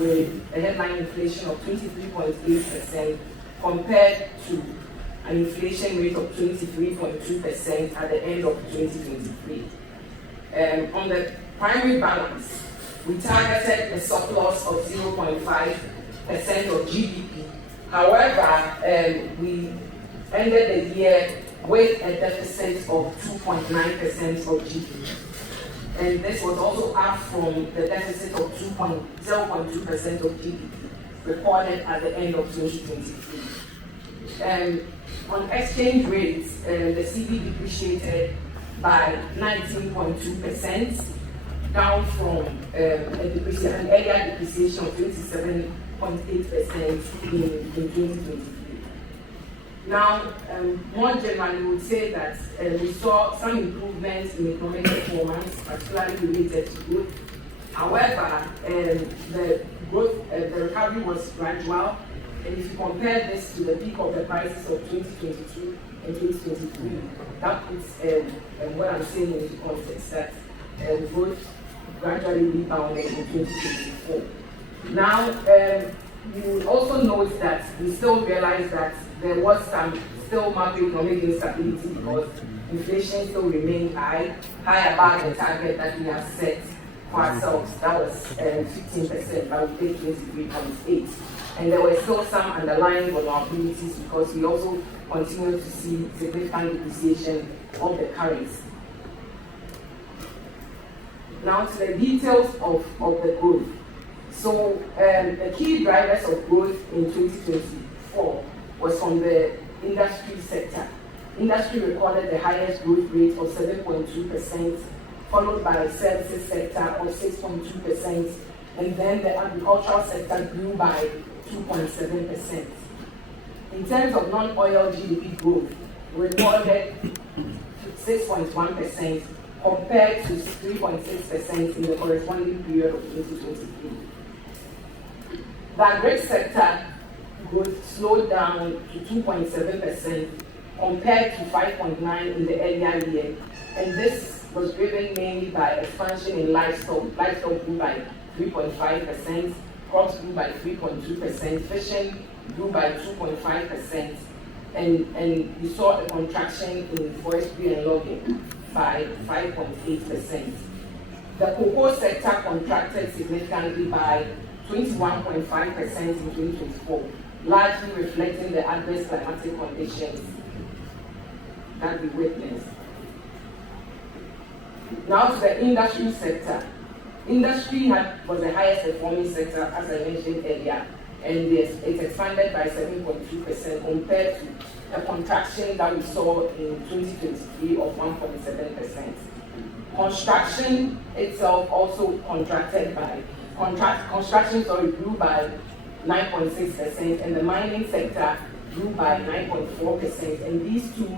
with a headline inflation of 23.8% compared to an inflation rate of 23.2% at the end of 2023. On the primary balance, we targeted a surplus of 0.5% of GDP. However, we ended the year with a deficit of 2.9% of GDP. And this was also up from the deficit of 0.2% of GDP recorded at the end of 2023. On exchange rates, the CD depreciated by 19.2%, down from an earlier depreciation of 27.8% in 2023. Now, more generally, we would say that we saw some improvements in economic performance, particularly related to growth. However, the recovery was gradual, and if you compare this to the peak of the crisis of 2022 and 2023, that puts what I'm saying into context, that growth gradually rebounded in 2024. Now, you will also note that we still realize that there was some still macroeconomic instability because inflation still remained high above the target that we have set for ourselves. That was 15%, but we paid 23.8%. And there were still some underlying vulnerabilities because we also continue to see significant depreciation of the currency. Now to the details of the growth. So the key drivers of growth in 2024 was from the industry sector. Industry recorded the highest growth rate of 7.2%, followed by the services sector of 6.2%, and then the agricultural sector grew by 2.7%. In terms of non-oil GDP growth, we recorded 6.1% compared to 3.6% in the corresponding period of 2023. The agri sector growth slowed down to 2.7% compared to 5.9% in the earlier year, and this was driven mainly by expansion in livestock. Livestock grew by 3.5%, crops grew by 3.2%, fishing grew by 2.5%, and we saw a contraction in forestry and logging by 5.8%. The cocoa sector contracted significantly by 21.5% in 2024, largely reflecting the adverse climatic conditions that we witnessed. Now to the industry sector. Industry was the highest performing sector, as I mentioned earlier, and it expanded by 7.2% compared to a contraction that we saw in 2023 of 1.7%. Construction itself also contracted by, grew by 9.6%, and the mining sector grew by 9.4%, and these two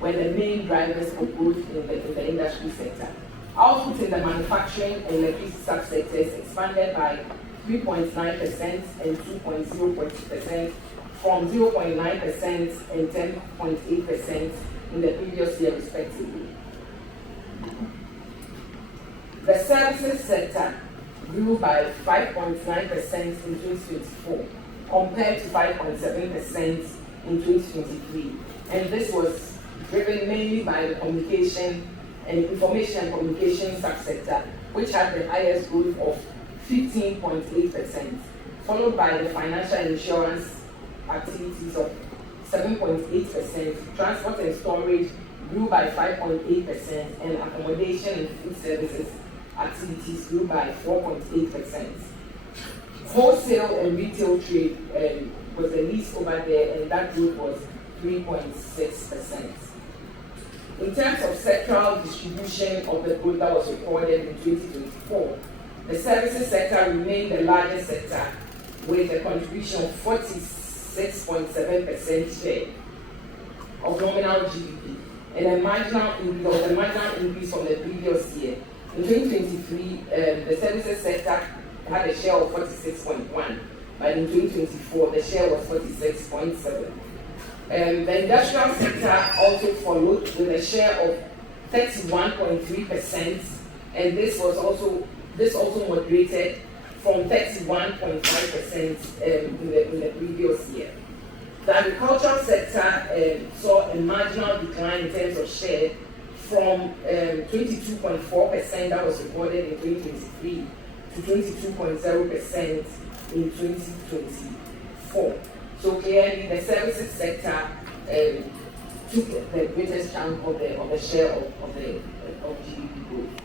were the main drivers of growth in the industry sector. Output in the manufacturing and electricity subsectors expanded by 3.9% and 2.0% from 0.9% and 10.8% in the previous year respectively. The services sector grew by 5.9% in 2024 compared to 5.7% in 2023, and this was driven mainly by the communication and information and communication subsector, which had the highest growth of 15.8%, followed by the financial and insurance activities of 7.8%, transport and storage grew by 5.8%, and accommodation and food services activities grew by 4.8%. Wholesale and retail trade was the least over there, and that growth was 3.6%. In terms of sectoral distribution of the growth that was recorded in 2024, the services sector remained the largest sector with a contribution of 46.7% share of nominal GDP, and a marginal increase from the previous year. In 2023, the services sector had a share of 46.1%, but in 2024, the share was 46.7%. The industrial sector also followed with a share of 31.3%, and this also moderated from 31.5% in the previous year. The agricultural sector saw a marginal decline in terms of share from 22.4% that was recorded in 2023 to 22.0% in 2024. So clearly, the services sector took the greatest chunk of the share of GDP growth.